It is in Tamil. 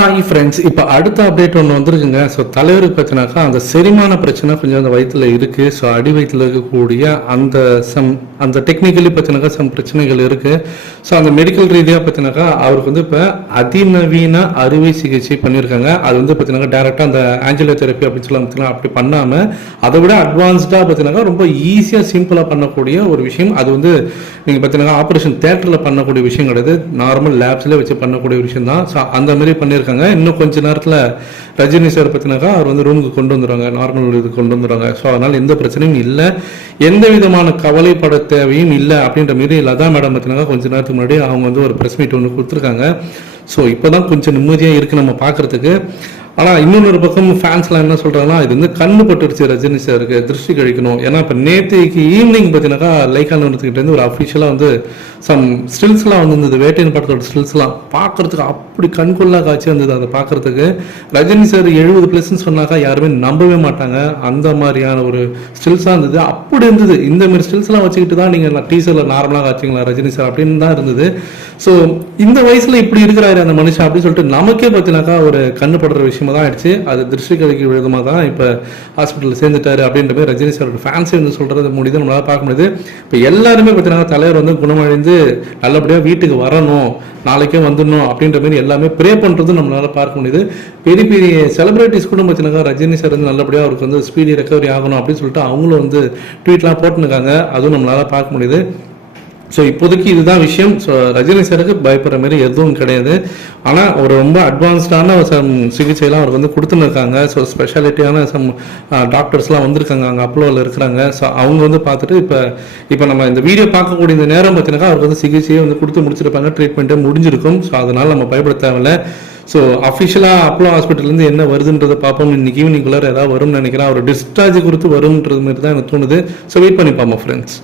ஹாய் ஃப்ரெண்ட்ஸ், இப்போ அடுத்த அப்டேட் ஒன்று வந்துருக்குங்க. ஸோ தலைவருக்கு பார்த்தினாக்கா அந்த செரிமான பிரச்சனை கொஞ்சம் அந்த வயிற்றில் இருக்குது. ஸோ அடி வயிற்றில் இருக்கக்கூடிய அந்த டெக்னிக்கலி பார்த்தினாக்கா பிரச்சனைகள் இருக்குது. ஸோ அந்த மெடிக்கல் ரீதியாக பார்த்தினாக்கா அவருக்கு வந்து இப்போ அதிநவீன அறுவை சிகிச்சை பண்ணியிருக்காங்க. அது வந்து பார்த்தினாக்கா டேரெக்டாக அந்த ஆஞ்சிலோ தெரப்பி அப்படின்னு சொல்லி பார்த்தீங்கன்னா அப்படி பண்ணாமல் அதை விட அட்வான்ஸ்டாக பார்த்தினாக்கா ரொம்ப ஈஸியாக சிம்பிளாக பண்ணக்கூடிய ஒரு விஷயம். அது வந்து நீங்கள் பார்த்தீங்கன்னா ஆப்ரேஷன் தேட்டரில் பண்ணக்கூடிய விஷயம் கிடையாது, நார்மல் லேப்ஸ்லேயே வச்சு பண்ணக்கூடிய விஷயம் தான். ஸோ அந்த மாதிரி பண்ணியிருக்காங்க. இன்னும் கொஞ்ச நேரத்தில் ரஜினி சார் பார்த்தினாக்கா அவர் வந்து ரூமுக்கு கொண்டு வந்துடுவாங்க, நார்மல் இது கொண்டு வந்துடுவாங்க. ஸோ அதனால் எந்த பிரச்சனையும் இல்லை, எந்த விதமான கவலைப்பட தேவையும் இல்லை அப்படின்ற மாரி லதா மேடம் பார்த்தினாக்கா கொஞ்ச நேரத்துக்கு முன்னாடி அவங்க வந்து ஒரு ப்ரெஸ் மீட் ஒன்று கொடுத்துருக்காங்க. ஸோ இப்போ தான் கொஞ்சம் நிம்மதியாக இருக்குது நம்ம பார்க்குறதுக்கு. ஆனால் இன்னொரு பக்கம் ஃபேன்ஸ்லாம் என்ன சொல்கிறாங்கன்னா, இது வந்து கண்ணு பட்டுருச்சு ரஜினி சாருக்கு, திருஷ்டி கழிக்கணும். ஏன்னா இப்போ நேற்றுக்கு ஈவினிங் பார்த்தீங்கன்னாக்கா லைக்கா நிறுவனத்துக்கிட்டேருந்து ஒரு அஃபிஷியலாக வந்து சம் ஸ்டில்ஸ்லாம் வந்துருந்தது, வேட்டையின் படத்தோட ஸ்டில்ஸ்லாம் பார்க்குறதுக்கு அப்படி கண்கொள்ளா காட்சி வந்தது. அதை பார்க்குறதுக்கு ரஜினி சார் 70+ சொன்னாக்கா யாருமே நம்பவே மாட்டாங்க. அந்த மாதிரியான ஒரு ஸ்டில்ஸாக இருந்தது. அப்படி இருந்தது. இந்த மாதிரி ஸ்டில்ஸ்லாம் வச்சுக்கிட்டு தான் நீங்கள் டீசரில் நார்மலாக காய்ச்சிங்களா ரஜினி சார் அப்படின்னு தான் இருந்தது. ஸோ இந்த வயசில் இப்படி இருக்கிறாரு அந்த மனுஷன் அப்படின்னு சொல்லிட்டு நமக்கே பார்த்தினாக்கா ஒரு கண்ணுப்படுற விஷயமா தான் ஆயிடுச்சு. அது திருஷ்டி கழிக்க விதமாக தான் இப்போ ஹாஸ்பிட்டலில் சேர்ந்துட்டாரு அப்படின்ற மாதிரி ரஜினி சாரோட ஃபேன்ஸே வந்து சொல்கிறது முடியுது, நம்மளால் பார்க்க முடியுது. இப்போ எல்லாருமே பார்த்தீங்கன்னா தலைவர் வந்து குணமடைந்து நல்லபடியாக வீட்டுக்கு வரணும், நாளைக்கே வந்துடணும் அப்படின்ற மாதிரி எல்லாமே ப்ரே பண்ணுறது நம்மளால் பார்க்க முடியுது. பெரிய பெரிய செலிபிரிட்டிஸ் கூட பார்த்தீங்கன்னா ரஜினி சார் வந்து நல்லபடியாக அவருக்கு வந்து ஸ்பீடி ரெக்கவரி ஆகணும் அப்படின்னு சொல்லிட்டு அவங்களும் வந்து ட்வீட்லாம் போட்டுருக்காங்க. அதுவும் நம்மளால் பார்க்க முடியுது. ஸோ இப்போதைக்கு இதுதான் விஷயம். ஸோ ரஜினி சாருக்கு பயப்படுற மாதிரி எதுவும் கிடையாது. ஆனால் ஒரு ரொம்ப அட்வான்ஸ்டான சிகிச்சைலாம் அவர் வந்து கொடுத்துன்னு இருக்காங்க. ஸோ ஸ்பெஷாலிட்டியான டாக்டர்ஸ்லாம் வந்திருக்காங்க, அங்கே அப்போலோவில் இருக்கிறாங்க. ஸோ அவங்க வந்து பார்த்துட்டு இப்போ நம்ம இந்த வீடியோ பார்க்கக்கூடிய இந்த நேரம் பார்த்தீங்கன்னா அவருக்கு வந்து சிகிச்சையை வந்து கொடுத்து முடிச்சிருப்பாங்க, ட்ரீட்மெண்ட்டே முடிஞ்சிருக்கும். ஸோ அதனால் நம்ம பயப்பட தேவையில்லை. ஸோ அஃபிஷியலாக அப்போலோ ஹாஸ்பிட்டல்லேருந்து என்ன வருதுன்றதை பார்ப்போம். இன்னைக்கு ஈவினிங்குள்ளார ஏதாவது வரும்னு நினைக்கிறேன். அவர் டிஸ்சார்ஜ் கொடுத்து வரும்ன்றது மாதிரி தான் எனக்கு தோணுது. ஸோ வெயிட் பண்ணிப்பாமா ஃப்ரெண்ட்ஸ்.